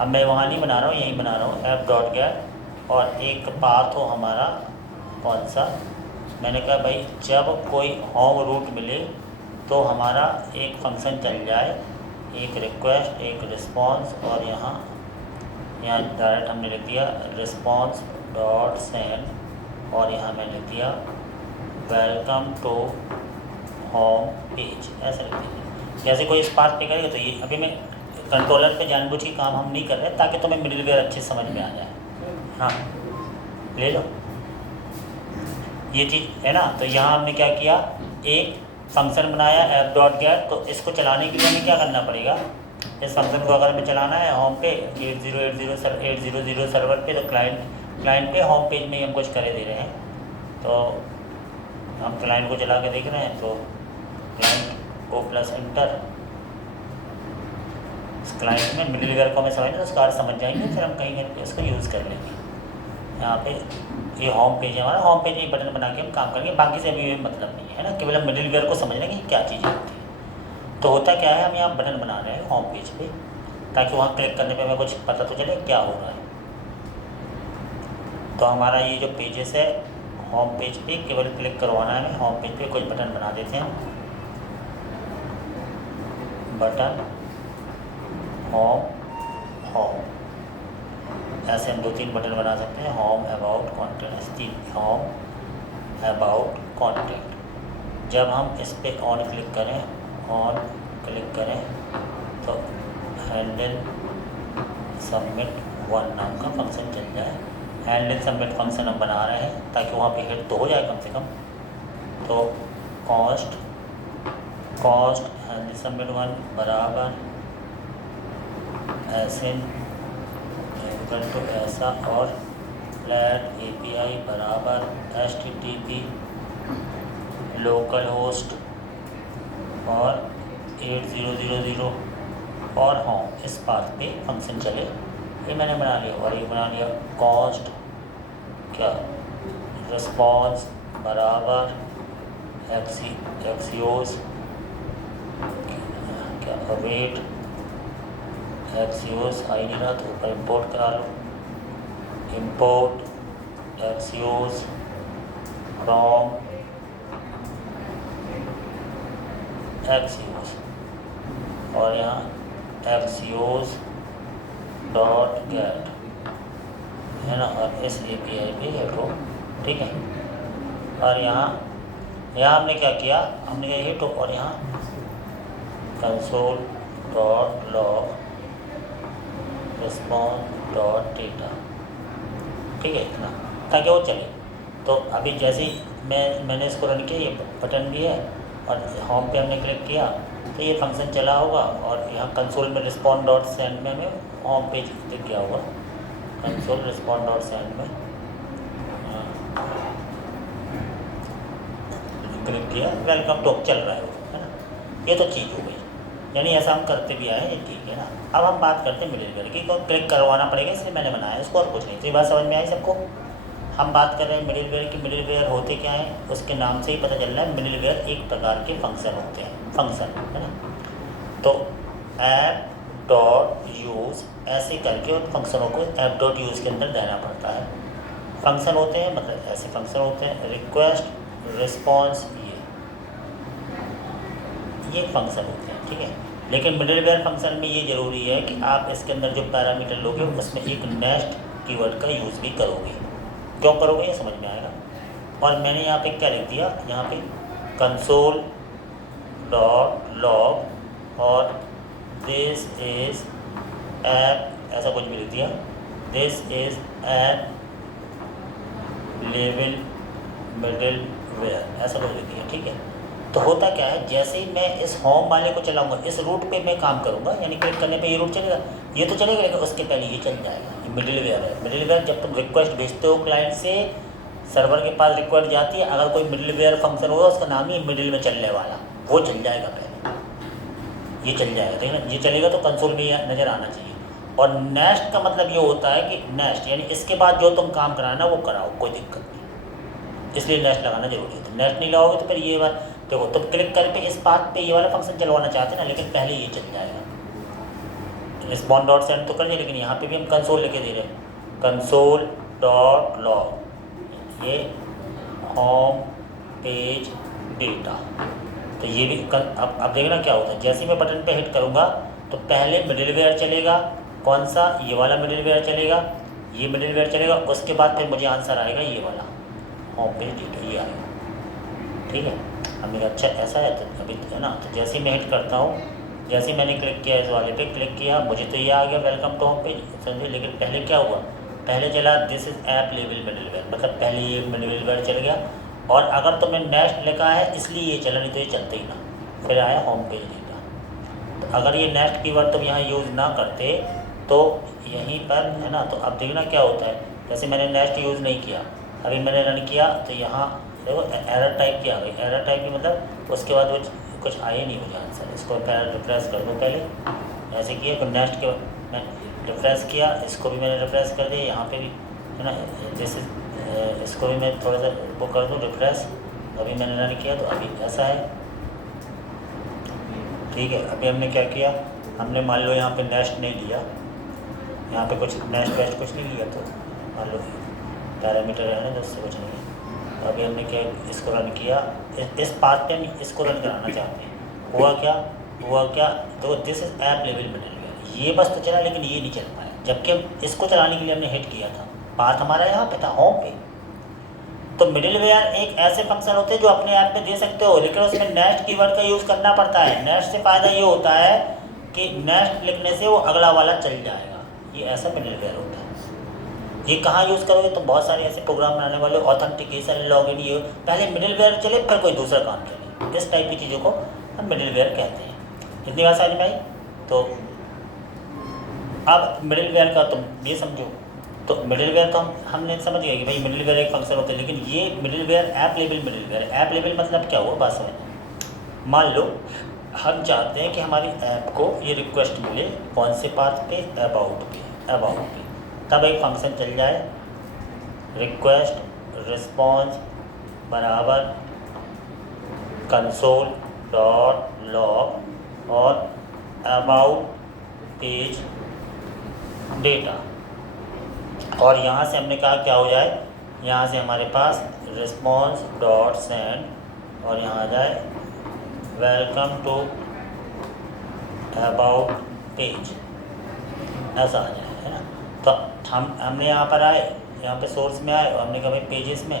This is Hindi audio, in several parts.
अब मैं वहाँ नहीं बना रहा हूँ, यहीं बना रहा हूँ ऐप डॉट गेट, और एक पाथ हो हमारा कौन सा, मैंने कहा भाई जब कोई होम रूट मिले तो हमारा एक फंक्शन चल जाए, एक रिक्वेस्ट एक रिस्पॉन्स, और यहाँ डायरेक्ट हमने लिख दिया रिस्पॉन्स डॉट सेंड, और यहाँ मैं लिख दिया वेलकम टू होम पेज, ऐसा लिख दीजिए। जैसे कोई इस पाथ पे करेगा तो ये अभी मैं कंट्रोलर पे जानबूझ के काम हम नहीं कर रहे ताकि तुम्हें मिडिलवेयर अच्छे समझ में आ जाए। हाँ ले लो ये चीज़ है ना। तो यहाँ हमने क्या किया, एक फंक्शन बनाया ऐप डॉट गेट, तो इसको चलाने के लिए हमें क्या करना पड़ेगा, इस फंक्शन को अगर हमें चलाना है होम पे 8080 सर्वर पे, तो क्लाइंट पे होम पेज में हम कुछ करे दे रहे हैं, तो हम क्लाइंट को चला के देख रहे हैं, तो क्लाइंट ओ प्लस इंटर, क्लाइंट में मिडिलवेयर को हमें समझना तो उसका अर्थ समझ जाएंगे, फिर हम कहीं कहीं उसको यूज़ कर लेंगे। यहाँ पे ये होम पेज है हमारा, होम पेज में बटन बना के हम काम करेंगे, बाकी से अभी मतलब नहीं है ना, केवल हम मिडिलवेयर को समझ लेंगे क्या चीज़ें होती है। तो होता क्या है, हम यहाँ बटन बना रहे हैं होम पेज पे, ताकि वहाँ क्लिक करने पे हमें कुछ पता तो चले क्या हो रहा है। तो हमारा ये जो पेजेस है होम पेज पे केवल क्लिक करवाना है, होम पेज पे कुछ बटन बना देते हैं, बटन होम ऐसे हम 2-3 बटन बना सकते हैं, home about content, home about content. जब हम इस पे ऑन क्लिक करें तो हैंडल सबमिट 1 नाम का फंक्शन चल जाए। हैंडल सबमिट फंक्शन हम बना रहे हैं ताकि वहाँ पे हिट तो हो जाए कम से कम। तो कॉस्ट हैंडल सबमिट 1 बराबर ऐसे तो ऐसा, और फ्लैट API बराबर HTTP लोकल होस्ट और 8000 और होम, इस पाथ पे फंक्शन चले, ये मैंने बना लिया। और ये बना लिया कॉस्ट क्या रिस्पॉन्स बराबर एक्सियोस क्या वेट एक्सियोस आई नहीं रहा तो ऊपर इंपोर्ट करा लो, इंपोर्ट एक्सियोस फ्रॉम एक्सियोस, और यहाँ एक्सियोस डॉट गेट है ना, और इस API पे हिट हो, ठीक है। और यहाँ हमने क्या किया, हमने कहा हिट हो, और यहाँ console dot log response dot data, ठीक है इतना, ताकि वो चले। तो अभी जैसे ही मैंने इसको रन किया, ये बटन भी है और होम पे हमने क्लिक किया तो ये फंक्शन चला होगा, और यहाँ कंसोल में रिस्पॉन्स डॉट सेंड में हमें होम पेज दिख गया होगा, कंसोल रिस्पॉन्स डॉट सेंड में क्लिक किया, वेलकम टू चल रहा है ना। ये तो चीज़ हो गई, यानी ऐसा हम करते भी आए, ये ठीक है ना। अब हम बात करते हैं मिडिलवेयर की, तो क्लिक करवाना पड़ेगा इसलिए मैंने बनाया इसको, और कुछ नहीं। तो ये बात समझ में आई सबको। हम बात कर रहे हैं मिडिलवेयर की, मिडिलवेयर होते क्या हैं, उसके नाम से ही पता चल रहा है, मिडिलवेयर एक प्रकार के फंक्शन होते हैं, फंक्शन है ना। तो ऐप डॉट यूज़ ऐसे करके उन फंक्शनों को ऐप डॉट यूज़ के अंदर देना पड़ता है। फंक्शन होते हैं मतलब ऐसे फंक्शन होते हैं, रिक्वेस्ट रिस्पॉन्स ये फंक्शन होते हैं, ठीक है। लेकिन मिडिलवेयर फंक्शन में ये ज़रूरी है कि आप इसके अंदर जो पैरामीटर लोगे उसमें एक नेक्स्ट कीवर्ड का यूज़ भी करोगे। क्यों करोगे ये समझ में आएगा। और मैंने यहाँ पे क्या लिख दिया, यहाँ पे कंसोल डॉट लॉग और दिस इज़ ऐप ऐसा कुछ भी लिख दिया, this is app level middleware ऐसा कुछ लिख दिया, ठीक है। तो होता क्या है, जैसे ही मैं इस होम वाले को चलाऊंगा, इस रूट पे मैं काम करूंगा, यानी क्लिक करने पे ये रूट चलेगा, ये तो चलेगा, लेकिन उसके पहले ये चल जाएगा। ये मिडिलवेयर है। मिडिलवेयर जब तुम रिक्वेस्ट भेजते हो क्लाइंट से, सर्वर के पास रिक्वेस्ट जाती है, अगर कोई मिडिलवेयर फंक्शन होगा उसका नाम ही मिडिल में चलने वाला, वो चल जाएगा पहले, ये चल जाएगा, ठीक है ना। ये चलेगा तो कंसोल में नज़र आना चाहिए। और नेक्स्ट का मतलब ये होता है कि नेक्स्ट यानी इसके बाद जो तुम काम कराना वो कराओ, कोई दिक्कत नहीं, इसलिए नेक्स्ट लगाना जरूरी है। तो नेक्स्ट नहीं लगाओगे तो फिर ये बात देखो, तुम क्लिक करके इस बात पे ये वाला फंक्शन चलवाना चाहते हैं ना, लेकिन पहले ये चल जाएगा, रिस्पॉन्ड डॉट सेंड तो कर दिया, लेकिन यहाँ पे भी हम कंसोल लेके दे रहे हैं, कंसोल डॉट लॉग, ये होम पेज डेटा। तो ये भी अब देखना क्या होता है, जैसे ही मैं बटन पे हिट करूँगा तो पहले मिडिलवेयर चलेगा, कौन सा, ये वाला मिडिलवेयर चलेगा, ये मिडिलवेयर चलेगा, उसके बाद फिर मुझे आंसर आएगा ये वाला होम पेज डेटा, ये आएगा। ठीक है, अब मेरा अच्छा ऐसा है तो अभी है ना, तो जैसे ही मैं हिट करता हूँ, जैसे ही मैंने क्लिक किया इस वाले पे क्लिक किया, मुझे तो ये आ गया वेलकम टू होम पेज, समझे। लेकिन पहले क्या हुआ, पहले चला this is app level middleware, मतलब पहले ये मिडिलवेयर चल गया, और अगर तुमने नेक्स्ट लिखा है इसलिए ये चला, नहीं तो ये चलते ही ना। फिर आया होम पेज डेटा। तो अगर ये नेक्स्ट कीवर्ड तुम यहाँ यूज़ ना करते तो यहीं पर है ना, तो अब देखना क्या होता है, जैसे मैंने नेक्स्ट यूज़ नहीं किया, अभी मैंने रन किया तो यहाँ देखो एरर टाइप की आ गई। एरर टाइप की मतलब उसके बाद वो कुछ आए नहीं मुझे आंसर। इसको पहले रिफ्रेश कर दूँ, पहले ऐसे किया तो नेक्स्ट के बाद मैं रिफ्रेश किया, इसको भी मैंने रिफ्रेश कर दिया, यहाँ पे भी है ना, जैसे इसको भी मैं थोड़ा सा वो कर दूँ रिफ्रेश, अभी मैंने रन किया तो अभी ऐसा है। ठीक है, अभी हमने क्या किया, हमने मान लो यहाँ पे नेक्स्ट नहीं लिया, यहाँ पे कुछ नेक्स्ट वेस्ट कुछ नहीं लिया, तो मान लो पैरामीटर है ना, तो उससे कुछ नहीं है। तो अभी हमने क्या, इसको रन किया, इस पार्ट पे हम इसको रन कराना चाहते हैं। हुआ क्या, तो this is app level middleware, ये बस तो चला लेकिन ये नहीं चल पाया, जबकि इसको चलाने के लिए हमने हिट किया था, पाथ हमारा यहाँ पे था होम पे। तो मिडिलवेयर एक ऐसे फंक्शन होते हैं जो अपने ऐप में दे सकते हो, लेकिन उसमें नेक्स्ट कीवर्ड का यूज़ करना पड़ता है। नेक्स्ट से फ़ायदा ये होता है कि नेक्स्ट लिखने से वो अगला वाला चल जाएगा, ये ऐसा मिडिलवेयर होता है। ये कहाँ यूज़ करोगे, तो बहुत सारे ऐसे प्रोग्राम बनाने वाले, ऑथेंटिकेशन, लॉगिन, ये पहले मिडिलवेयर चले फिर कोई दूसरा काम चले, इस टाइप की चीज़ों को हम मिडिलवेयर कहते हैं। इतनी बात समझ में आई। तो अब मिडिलवेयर का तुम ये समझो, तो मिडिलवेयर तो हमने समझ गया कि भाई मिडिलवेयर एक फंक्शन होता है, लेकिन ये middleware app level middleware. App level मतलब क्या हुआ, बात समझ। मान लो हम चाहते हैं कि हमारी ऐप को ये रिक्वेस्ट मिले कौन से पाथ पे, अबाउट पे, तब एक फंक्शन चल जाए रिक्वेस्ट रिस्पॉन्स बराबर कंसोल डॉट लॉग और अबाउट पेज डेटा, और यहाँ से हमने कहा क्या हो जाए, यहाँ से हमारे पास रिस्पॉन्स डॉट सेंड और यहाँ आ जाए वेलकम टू अबाउट पेज, ऐसा आ जाए, है ना। तो हमने यहाँ पर आए, यहाँ पे सोर्स में आए और हमने कहा भाई पेजेस में,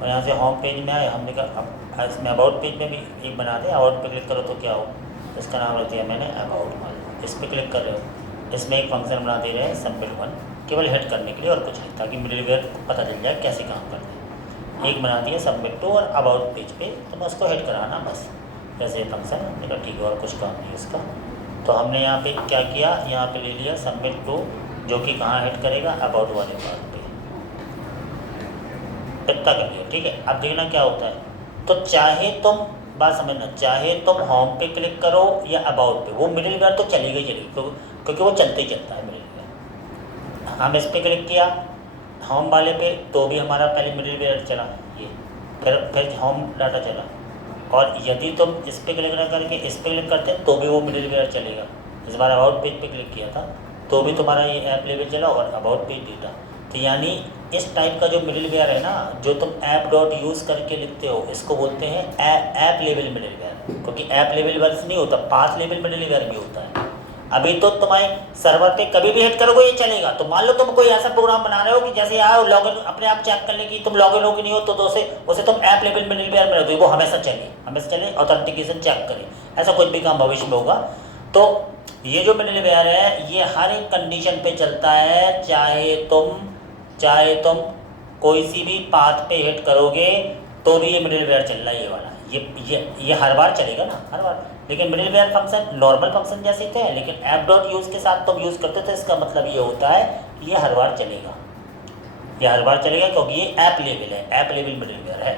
और यहाँ से होम पेज में आए, हमने कहा अब इसमें अबाउट पेज में भी एक बना दें। अबाउट पे क्लिक करो तो क्या हो, इसका नाम रख दिया मैंने अबाउट मान लो। इस पर क्लिक कर रहे हो, इसमें एक फंक्शन बना दे रहे हैं सबमिट वन, केवल हिट करने के लिए और कुछ नहीं, ताकि मिडिलवेयर को पता चल जाए कैसे काम करते हैं। एक बना दिया सबमिट टू और अबाउट पेज पे, तो मैं उसको हिट कराना बस, जैसे फंक्शन हमने कहा ठीक है और कुछ काम नहीं उसका। तो हमने यहाँ पे क्या किया, यहाँ पे ले लिया सबमिट टू, जो कि कहाँ हिट करेगा, अबाउट वाले पार्ट पे, इतना कर लिया। ठीक है, अब देखना क्या होता है, तो चाहे तुम बात समझना, चाहे तुम होम पे क्लिक करो या अबाउट पे, वो मिडिलवेयर तो चलेगा ही चलेगा, क्योंकि वो चलते ही चलता है मिडिलवेयर। हम इस पर क्लिक किया होम वाले पे, तो भी हमारा पहले मिडिलवेयर चला ये, फिर होम डाटा चला, और यदि तुम इस पर क्लिक ना करके इस पर क्लिक करते तो भी वो मिडिलवेयर चलेगा। इस बार अबाउट पेज पे क्लिक किया था तो भी तुम्हारा ये ऐप लेवल चला और अबाउट पेज डेटा। तो यानी इस टाइप का जो मिडिलवेयर है ना, जो तुम ऐप डॉट यूज़ करके लिखते हो, इसको बोलते हैं ऐप लेवल मिडिलवेयर, क्योंकि ऐप लेवल बस नहीं होता, पाथ लेवल मिडिलवेयर भी होता है। अभी तो तुम्हारे सर्वर पे कभी भी हिट करोगे ये चलेगा। तो मान लो तुम कोई ऐसा प्रोग्राम बना रहे हो कि जैसे यार लॉगिन अपने आप चेक करने की, तुम लॉगिन हो कि नहीं हो, तो उसे तुम ऐप लेवल मिडिलवेयर में रख दो, वो हमेशा चले, ऑथेंटिकेशन चेक करे, ऐसा कुछ भी काम भविष्य में होगा। तो ये जो मिडिलवेयर है ये हर एक कंडीशन पे चलता है, चाहे तुम कोई सी भी पाथ पे हिट करोगे तो भी ये मिडिलवेयर चल रहा है, ये वाला ये हर बार चलेगा ना, हर बार। लेकिन मिडिलवेयर फंक्शन नॉर्मल फंक्शन जैसे थे, लेकिन ऐप डॉट यूज़ के साथ तुम यूज़ करते तो इसका मतलब ये होता है कि ये हर बार चलेगा, क्योंकि ये ऐप लेवल है, ऐप लेवल मिडिलवेयर है।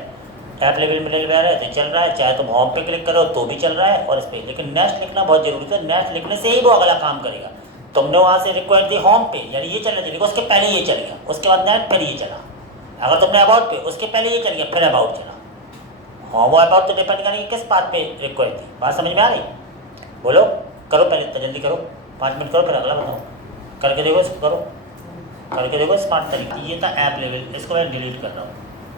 ऐप लेवल मिडिलवेयर है तो चल रहा है, चाहे तुम होम पे क्लिक करो तो भी चल रहा है, और इस पर लेकिन नेक्स्ट लिखना बहुत जरूरी है। नेक्स्ट लिखने से ही वो अगला काम करेगा। तुमने वहाँ से रिक्वेस्ट दी होम पे, यानी ये चलना चाहिए, उसके पहले ये चल गया, उसके बाद नेक्स्ट फिर ये चला। अगर तुमने अबाउट पे, उसके पहले ये चल गया फिर अबाउट चला। हाँ, वो अबाउट तो डिपेंड करेंगे किस बात पे रिक्वेस्ट दी। बात समझ में आ रही? बोलो, करो पहले, तो जल्दी करो, 5 मिनट करो फिर अगला बताओ, करके देखो, इसको करो, करके देखो स्मार्ट तरीके। ये था ऐप लेवल, इसको मैं डिलीट कर रहा हूँ।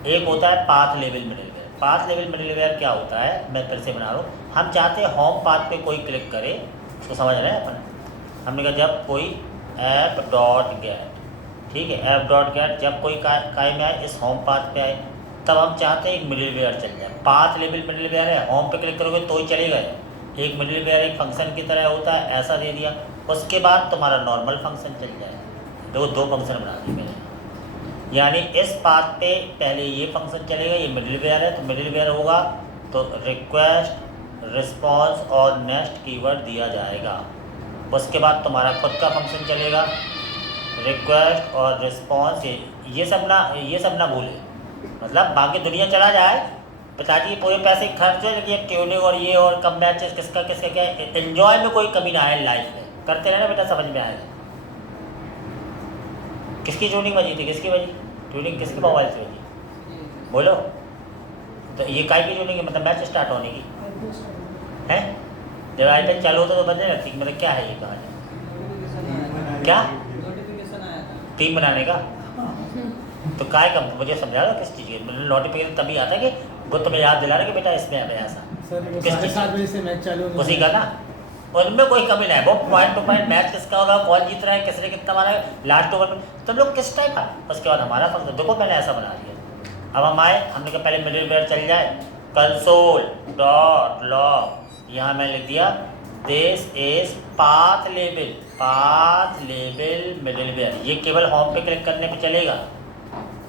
एक होता है path level middleware. Path level middleware क्या होता है, मैं फिर से बना रहा हूँ। हम चाहते हैं होम पाथ पे कोई क्लिक करे, इसको समझ रहे हैं अपन। हमने कहा जब कोई ऐप डॉट गेट, ठीक है, ऐप डॉट गेट जब कोई काय में आए, इस होम पाथ पे आए, तब हम चाहते हैं एक मिडिलवेयर चल जाए। पाथ लेवल मिडिलवेयर है, होम पे क्लिक करोगे तो ही चलेगा। एक मिडिलवेयर एक फंक्शन की तरह होता है, ऐसा दे दिया, उसके बाद तुम्हारा नॉर्मल फंक्शन चल जाए। दो फंक्शन बना दिए मैंने, यानी इस पाथ पे पहले ये फंक्शन चलेगा, ये मिडिलवेयर है, तो मिडिलवेयर होगा तो रिक्वेस्ट, रिस्पॉन्स और नेक्स्ट कीवर्ड दिया जाएगा। उसके बाद तुम्हारा खुद का फंक्शन चलेगा, रिक्वेस्ट और रिस्पॉन्स। ये सब ना भूले, मतलब बाकी दुनिया चला जाए, पिताजी पूरे पैसे खर्च है, लेकिन ट्यूनिंग और ये और कम मैचेस किसका क्या, एंजॉय में कोई कमी ना आए लाइफ में, करते रहना बेटा, समझ में आएगा। किसकी ट्यूनिंग बजी थी, किसकी बजी ट्यूनिंग, किसके मोबाइल से बजी, बोलो। तो ये काय की ट्यूनिंग है, मतलब मैच स्टार्ट होने की है, जब आईपैड चालू होता तो बजने लगती, मतलब क्या है ये कहानी, क्या टीम बनाने का, तो काय का मुझे समझा दो किस चीज़ की, मतलब नोटिफिकेशन तभी आता है कि वो तुम्हें याद दिला रहा है कि बेटा इसमें है ऐसा, किस चीज़ 7:30 बजे से मैच चालू होने उसी का ना, उनमें कोई कमी नहीं है। वो पॉइंट टू पॉइंट मैच किसका होगा, कौन जीत रहा है, किसने कितना मारा है लास्ट ओवर में, तुम लोग किस टाइप का, उसके बाद हमारा फंक्शन देखो मैंने ऐसा बना दिया। अब हम आए, हमने कहा पहले मिडिलवेयर चल जाए, कंसोल डॉट लॉग, यहाँ मैं लिख दिया this is path level middleware. ये केवल होम पे क्लिक करने पे चलेगा,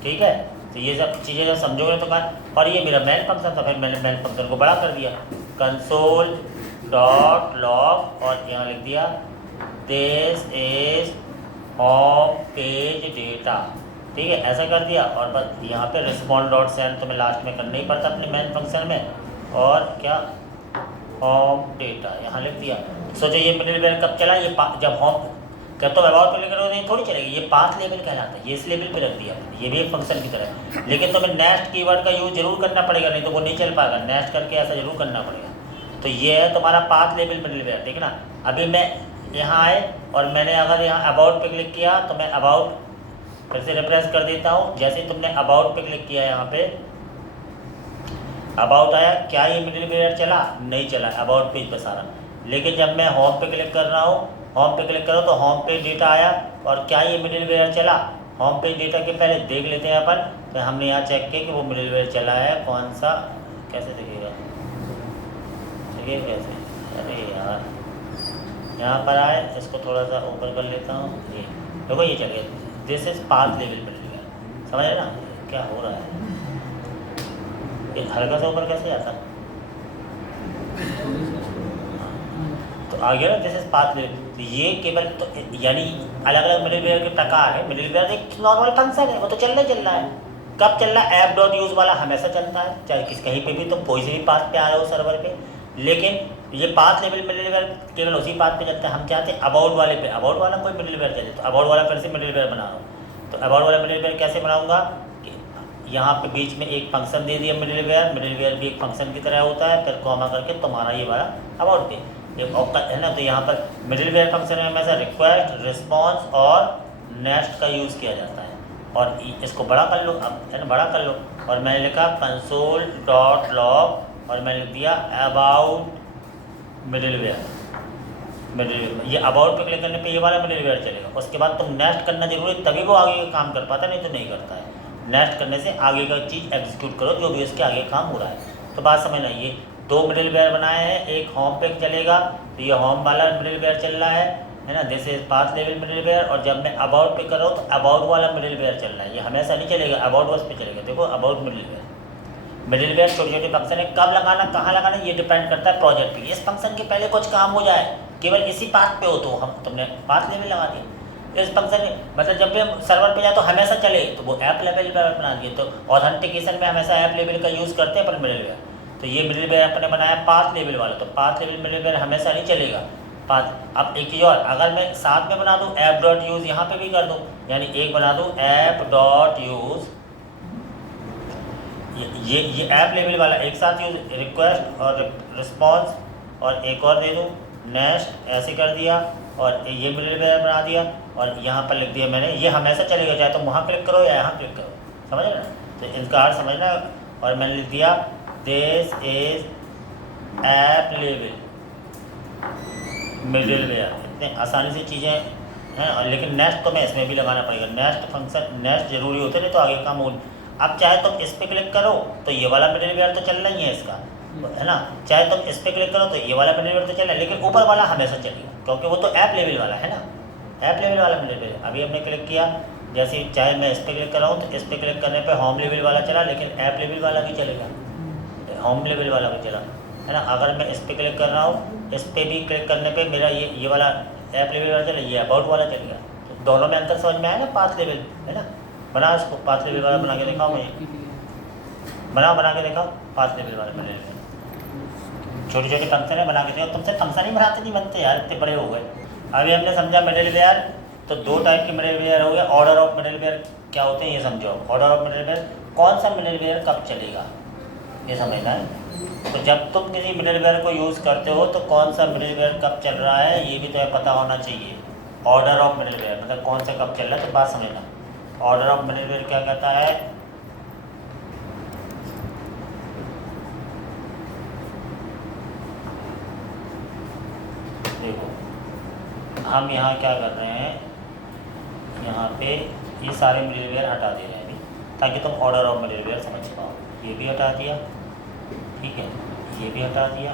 ठीक है। तो ये सब चीज़ें जब समझोगे तो बात, और ये मेरा मेन फंक्शन था, फिर मैंने मेन फंक्शन को बड़ा कर दिया, कंसोल डॉट लॉग, और यहाँ लिख दिया this is home page data, ठीक है, ऐसा कर दिया। और बस यहाँ पे रिस्पॉन्ड डॉट सेंड तुम्हें लास्ट में करना ही पड़ता अपने मेन फंक्शन में, और क्या होम डेटा यहाँ लिख दिया। सोचो ये मिडिलवेयर कब चला, ये जब होम, जब तो अबाउट पे लेकर ये थोड़ी चलेगी, ये पाथ लेवल कहलाता है, ये इस लेवल पे रख दिया, ये भी एक फंक्शन की तरह है। लेकिन तुम्हें नेक्स्ट कीवर्ड का यूज जरूर करना पड़ेगा, नहीं तो वो नहीं चल पाएगा, नेक्स्ट करके ऐसा जरूर करना पड़ेगा। तो ये है तुम्हारा पाथ लेवल मिडिलवेयर, ठीक है ना। अभी मैं यहाँ आए और मैंने अगर यहाँ अबाउट पे क्लिक किया, तो मैं अबाउट फिर से रिफ्रेश कर देता हूँ। जैसे तुमने अबाउट पे क्लिक किया, यहाँ पे अबाउट आया, क्या ये मिडिलवेयर चला, नहीं चला, अबाउट पेज पे सारा। लेकिन जब मैं होम पे क्लिक कर रहा हूँ, होम पे क्लिक करो तो होम पेज डेटा आया, और क्या ये मिडिलवेयर चला, होम पेज डेटा के पहले देख लेते हैं अपन। तो हमने यहाँ चेक किया कि वो मिडिलवेयर चला है, कौन सा, कैसे दिखेगा, देखिए कैसे, अरे यार यहाँ पर आए, इसको थोड़ा सा ऊपर कर लेता हूँ, ये देखो ये चल गया, this is path level middleware, समझ रहे ना क्या हो रहा है। ये हल्का सा ऊपर कैसे जाता, तो आ गया ना, दिस इज पाथ लेवल। तो ये केवल तो यानी अलग अलग मिडिलवेयर के प्रकार है। मिडिलवेयर एक नॉर्मल फंक्शन है, वो तो चल रहा है, कब चल रहा है, ऐप डॉट यूज़ वाला हमेशा चलता है, चाहे कहीं पे भी तुम कोई से भी पाथ पे आ रहे हो सर्वर पे। लेकिन ये पाथ लेवल मिडिलवेयर केवल उसी पाथ पे चलता है। हम चाहते हैं अबाउट वाले पे, अबाउट वाला कोई मिडिलवेयर चले, तो अबाउट वाला फिर से मिडिलवेयर बना रहा हूँ। तो अबाउट वाला मिडिलवेयर कैसे बनाऊँगा, यहाँ पे बीच में एक फंक्शन दे दिया मिडिलवेयर भी एक फंक्शन की तरह होता है, फिर कॉमा करके तुम्हारा ये वाला अबाउट पे एक है ना। तो यहाँ पर मिडिलवेयर फंक्शन में हमेशा रिक्वेस्ट, रिस्पॉन्स और नेक्स्ट का यूज़ किया जाता है। और इसको बड़ा कर लो, अब है ना, बड़ा कर लो, और मैंने लिखा कंसोल डॉट लॉग, और मैंने लिख दिया अबाउट मिडिलवेयर। ये अबाउट पे क्लिक करने पे ये वाला मिडिलवेयर चलेगा। उसके बाद तुम नेक्स्ट करना जरूरी है, तभी वो आगे का काम कर पाता, नहीं तो नहीं करता है। नेक्स्ट करने से आगे का चीज़ एग्जीक्यूट करो, जो भी इसके आगे काम हो रहा है। तो बात समझना, ये 2 मिडिलवेयर बनाए हैं, एक होम पे चलेगा, तो ये होम वाला मिडिलवेयर चल रहा है ना, this is path level middleware. और जब मैं अबाउट पे कर रहा हूँ तो अबाउट वाला मिडिलवेयर चल रहा है, ये हमेशा नहीं चलेगा, अबाउट बस पे चलेगा। देखो अबाउट मिडिलवेयर छोटे छोटे फंक्शन है, कब लगाना कहाँ लगाना ये डिपेंड करता है प्रोजेक्ट पे। इस फंक्शन के पहले कुछ काम हो जाए, केवल इसी पाथ पे हो तो तुमने पाथ लेवल लगा दिया। इस फंक्शन मतलब जब भी हम सर्वर पे जाए तो हमेशा चले, तो वो ऐप लेवल पर बना दिए। तो ऑथेंटिकेशन में हमेशा ऐप लेवल का यूज़ करते हैं पर मिडिलवेयर। तो ये मिडिलवेयर अपने बनाया पाथ लेवल वाला, तो पाथ लेवल मिडिलवेयर हमेशा नहीं चलेगा पाथ। अब एक चीज़ और, अगर मैं साथ में बना दूँ ऐप डॉट यूज़, यहाँ पे भी कर दूँ, यानी एक बना दूँ ऐप डॉट यूज़, ये ऐप लेवल वाला एक साथ यूज, रिक्वेस्ट और रिस्पॉन्स, और एक और दे दूँ नेक्स्ट, ऐसे कर दिया। और ये मिडलवेयर बना दिया और यहाँ पर लिख दिया मैंने, ये हमेशा चलेगा चाहे तुम वहाँ क्लिक करो या यहाँ क्लिक करो, समझ रहे ना। तो इसका अर्थ समझना। और मैंने लिख दिया this is app level middleware. इतने आसानी से चीज़ें हैं। और लेकिन नेक्स्ट तो मैं इसमें भी लगाना पड़ेगा, नेक्स्ट फंक्शन नेक्स्ट जरूरी होते नहीं तो आगे काम हो। अब चाहे तुम इस पर क्लिक करो तो ये वाला मिडलवेयर तो चलना ही है इसका, है ना। चाहे तुम इस पर क्लिक करो तो ये वाला मिडलवेयर तो चलना है, लेकिन ऊपर वाला हमेशा चलेगा क्योंकि वो तो ऐप लेवल वाला है ना, ऐप लेवल वाला मिडलवेयर। अभी हमने क्लिक किया, जैसे चाहे मैं इस पर क्लिक कर रहा हूँ तो इस पर क्लिक करने पे होम लेवल वाला चला, लेकिन ऐप लेवल वाला भी चलेगा, होम लेवल वाला भी चला, है ना। अगर मैं इस पर क्लिक कर रहा हूँ, इस पर भी क्लिक करने पे मेरा ये वाला ऐप लेवल वाला चला, ये अबाउट वाला चलेगा। तो दोनों में अंतर समझ में आया ना, पाथ लेवल, है ना। बना इसको पाथ लेवल वाला बना के दिखाओ मुझे, बना के दिखाओ पाथ लेवल वाला मिडलवेयर। छोटे छोटे फंक्शन है, बना के देखो। तुमसे फंक्शन ही बनाते नहीं बनते यार, इतने बड़े हो गए। अभी हमने समझा मिडलवेयर, तो दो टाइप के मिडलवेयर हो गए। ऑर्डर ऑफ मिडलवेयर क्या होते हैं ये समझो। ऑर्डर ऑफ मिडलवेयर, कौन सा मिडलवेयर कब चलेगा ये समझना है। तो जब तुम किसी मिडलवेयर को यूज़ करते हो तो कौन सा मिडलवेयर कब चल रहा है ये भी तुम्हें पता होना चाहिए। ऑर्डर ऑफ मिडलवेयर मतलब कौन सा कब चल रहा है, तो बात समझना। ऑर्डर ऑफ मिडलवेयर क्या कहता है, देखो हम यहाँ क्या कर रहे हैं, यहाँ पे ये सारे मिडलवेयर हटा दे रहे हैं अभी, ताकि तुम ऑर्डर ऑफ मिडलवेयर समझ पाओ। ये भी हटा दिया, ठीक है, ये भी हटा दिया,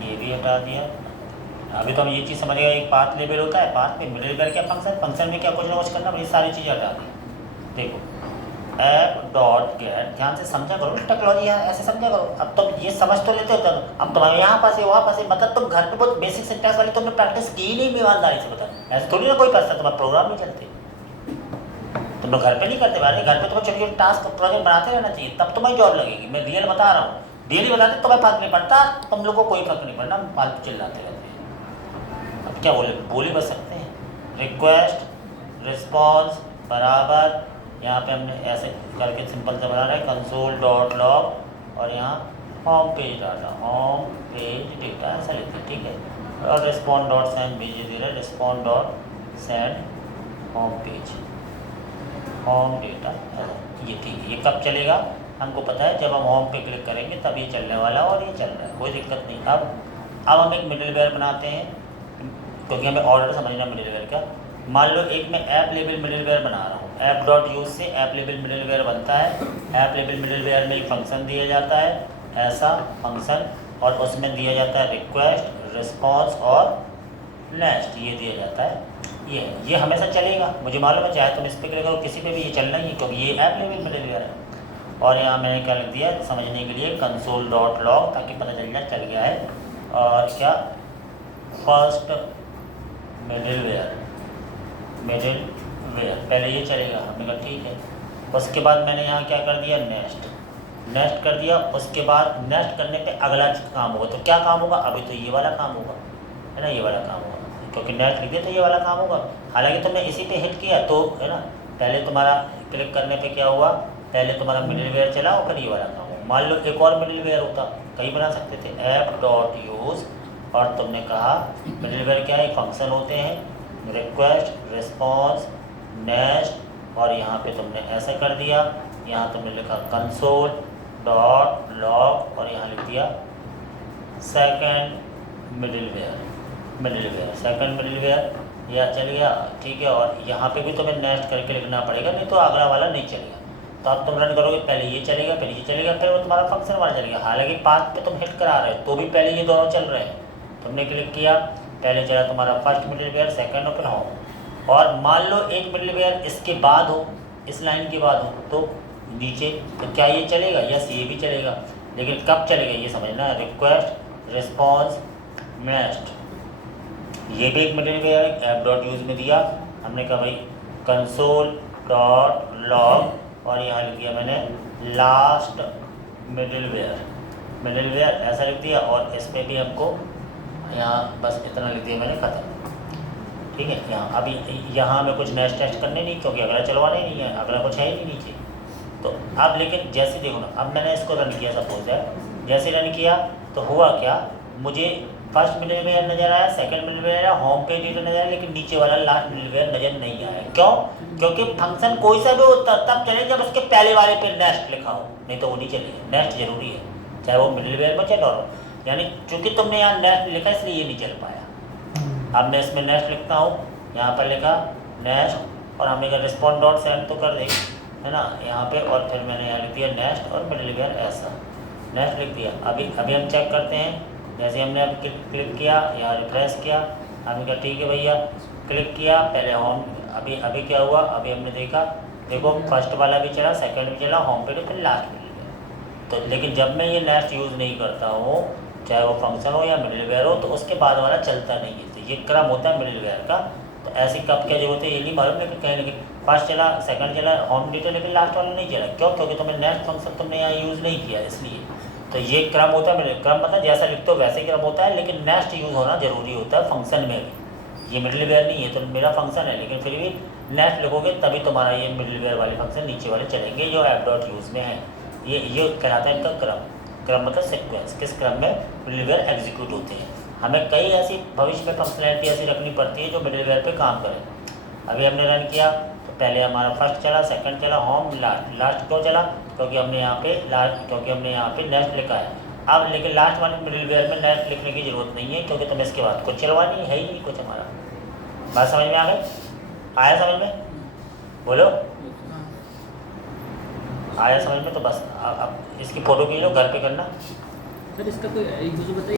ये भी हटा दिया। अभी तो हम ये चीज़ समझ गए, एक पाथ लेवल होता है, पाथ में मिडलवेयर क्या फंक्शन, फंक्शन में क्या कुछ ना कुछ करना, ये सारी चीज़ें हटा दी। देखो ऐप डॉट गेट, ध्यान से समझा करो टेक्नोलॉजी, यहाँ ऐसे समझा करो। अब तुम ये समझ तो लेते हो, अब तुम्हारे यहाँ पास है वहाँ पास है, मतलब तुम घर पे बहुत बेसिक सिंटैक्स वाली तुमने प्रैक्टिस की ही नहीं ईमानदारी से बता। ऐसे थोड़ी ना कोई करता, तुम्हारा प्रोग्राम नहीं चलते, तुम लोग घर पे नहीं करते भाई, घर पे तुम्हें छोटे छोटे टास्क प्रोजेक्ट बनाते रहना चाहिए, तब तुम्हारी जॉब लगेगी। मैं रियल बता रहा हूँ, रियली बताते तुम्हें फर्क नहीं पड़ता, तुम लोग को कोई फर्क नहीं पड़ना, फालतू चिल्लाते रहते हैं। अब क्या बोले बच सकते हैं। रिक्वेस्ट रिस्पॉन्स बराबर, यहाँ पे हमने ऐसे करके सिंपल से बना रहा है कंसोल डॉट लॉग, और यहाँ home page data, home page data ऐसा लिखते हैं, ठीक है। और रिस्पॉन्ड डॉट सेंड भेजे दे रहे, respond dot send home page, home data, ये ठीक है। ये कब चलेगा हमको पता है, जब हम होम पे क्लिक करेंगे तब ये चलने वाला, और ये चल रहा है, कोई दिक्कत नहीं। अब हम एक मिडलवेयर बनाते हैं, क्योंकि हमें ऑर्डर समझना मिडलवेयर का। मान लो एक मैं ऐप लेवल मिडलवेयर बना रहा हूँ, ऐप डॉट यूज से ऐप लेवल मिडलवेयर बनता है। ऐप लेवल मिडलवेयर में एक फंक्शन दिया जाता है, ऐसा फंक्शन, और उसमें दिया जाता है रिक्वेस्ट रिस्पॉन्स और नेक्स्ट, ये दिया जाता है। ये हमेशा चलेगा, मुझे मालूम है, चाहे तुम इस पर क्लिक करो किसी पे भी ये चलना ही है, क्योंकि ये ऐप लेवल मिडलवेयर है। और यहाँ मैंने क्या लिख दिया समझने के लिए, कंसोल डॉट लॉग, ताकि पता चल जाए चल गया है। और क्या फर्स्ट मिडलवेयर पहले ये चलेगा, हमने कहा ठीक है। उसके बाद मैंने यहाँ क्या कर दिया, नेक्स्ट कर दिया। उसके बाद नेक्स्ट करने पे अगला काम होगा, तो क्या काम होगा, अभी तो ये वाला काम होगा, है ना, ये वाला काम होगा, क्योंकि नेक्स्ट लिख दिया तो ये वाला काम होगा। हालांकि तुमने इसी पे हिट किया तो, है ना, पहले तुम्हारा क्लिक करने पे क्या हुआ, पहले तुम्हारा मिडलवेयर चला और फिर ये वाला काम हुआ। मान लो एक और मिडलवेयर होता, कई बना सकते थे, ऐप डॉट यूज, और तुमने कहा मिडलवेयर क्या है, फंक्शन होते हैं, रिक्वेस्ट रिस्पॉन्स नेक्स्ट, और यहाँ पे तुमने ऐसा कर दिया, यहाँ तुमने लिखा कंसोल डॉट लॉग, और यहाँ लिख दिया सेकंड मिडलवेयर सेकंड मिडलवेयर, यह चल गया, ठीक है। और यहाँ पे भी तुम्हें नेक्स्ट करके लिखना पड़ेगा, नहीं तो अगला वाला नहीं चलेगा। तो अब तुम रन करोगे, पहले ये चलेगा फिर ये चलेगा, फिर वो तुम्हारा फंक्शन वाला चलेगा। हालांकि पाथ पे तुम हिट करा रहे हो तो भी पहले ये दोनों चल रहे हैं। तुमने क्लिक किया, पहले चला तुम्हारा फर्स्ट मिडलवेयर, सेकंड और फिर होम। और मान लो एक मिडलवेयर इसके बाद हो, इस लाइन के बाद हो, तो नीचे, तो क्या ये चलेगा, यस ये भी चलेगा, लेकिन कब चलेगा ये समझना। रिक्वेस्ट रिस्पॉन्स नेक्स्ट, ये भी एक मिडलवेयर ऐप डॉट यूज में दिया, हमने कहा भाई कंसोल डॉट लॉग, और यहाँ लिख दिया मैंने लास्ट मिडलवेयर ऐसा लिख दिया। और इस पर भी हमको यहाँ बस इतना लिख दिया मैंने, ख़त्म, ठीक है। यहाँ अभी यहाँ में कुछ नेक्स्ट टेस्ट करने नहीं, क्योंकि अगला चलवाना ही नहीं है, अगला कुछ है ही नहीं नीचे। तो अब लेकिन जैसे देखो ना, अब मैंने इसको रन किया, सपोज है जैसे रन किया तो हुआ क्या, मुझे फर्स्ट मिडलवेयर नज़र आया, सेकंड मिडलवेयर आया, होम पेज रीडर नज़र आया, लेकिन नीचे वाला लास्ट मिडलवेयर नज़र नहीं आया। क्यों? क्योंकि फंक्शन कोई सा भी होता तब चले जब उसके पहले वाले पे नेक्स्ट लिखा हो, नहीं तो वो नहीं चलेगा। नेक्स्ट जरूरी है, चाहे वो मिडलवेयर में चलो। यानी चूंकि तुमने यहाँ नेक्स्ट लिखा इसलिए ये नहीं चल पाया। अब मैं इसमें नेक्स्ट लिखता हूँ, यहाँ पर लिखा नेक्स्ट और हमने कहा रिस्पॉन्ड डॉट सेंड तो कर देंगे, है ना, यहाँ पे। और फिर मैंने यहाँ लिख दिया नेक्स्ट और मिडलवेयर ऐसा नेक्स्ट लिख दिया। अभी हम चेक करते हैं, जैसे हमने अभी क्लिक किया, यहाँ रिफ्रेश किया, हमने कहा ठीक है भैया, क्लिक किया पहले होम। अभी क्या हुआ, अभी हमने देखा, देखो फर्स्ट वाला भी चला, सेकंड भी चला, होम पे फिर लास्ट मिल गया। तो लेकिन जब मैं ये नेक्स्ट यूज़ नहीं करता हूँ, चाहे वो फंक्शन हो या मिडलवेयर हो, तो उसके बाद वाला चलता नहीं है। तो ये क्रम होता है मिडलवेयर का। तो ऐसी कब क्या जरूरत है ये नहीं मालूम, लेकिन कहीं लेकिन फर्स्ट चला, सेकंड चला, होम डिटेल, लेकिन लास्ट वाला नहीं चला। क्यों? क्योंकि तुमने नेक्स्ट फंक्शन तुमने यहाँ यूज़ नहीं किया, इसलिए। तो ये क्रम होता है। क्रम मतलब जैसा लिखते हो वैसे क्रम होता है, लेकिन नेक्स्ट यूज़ होना जरूरी होता है फंक्शन में भी। ये मिडलवेयर नहीं है तो मेरा फंक्शन है, लेकिन फिर भी नेक्स्ट लिखोगे तभी तुम्हारा ये मिडलवेयर वाले फंक्शन नीचे वाले चलेंगे जो ऐप डॉट यूज़ में है। ये कहलाता है इनका क्रम। क्रम मतलब सीक्वेंस, किस क्रम में मिडलवेयर एग्जीक्यूट होते हैं। हमें कई ऐसी भविष्य में फंक्शनैलिटी ऐसी रखनी पड़ती है जो मिडलवेयर पे काम करे। अभी हमने रन किया तो पहले हमारा फर्स्ट चला, सेकंड चला, होम, लास्ट क्यों चला? क्योंकि हमने यहाँ पे नेक्स्ट लिखा है। अब लेकिन लास्ट वाले मिडलवेयर में नेक्स्ट लिखने की जरूरत नहीं है, क्योंकि तुम्हें इसके बाद कुछ चलवानी है ही नहीं कुछ हमारा। बात समझ में आ गई? आया समझ में? बोलो आया समझ में? तो बस अब इसकी फ़ोटो खींच लो, घर पे करना। सर इसका कोई एक दूसरे बताइए।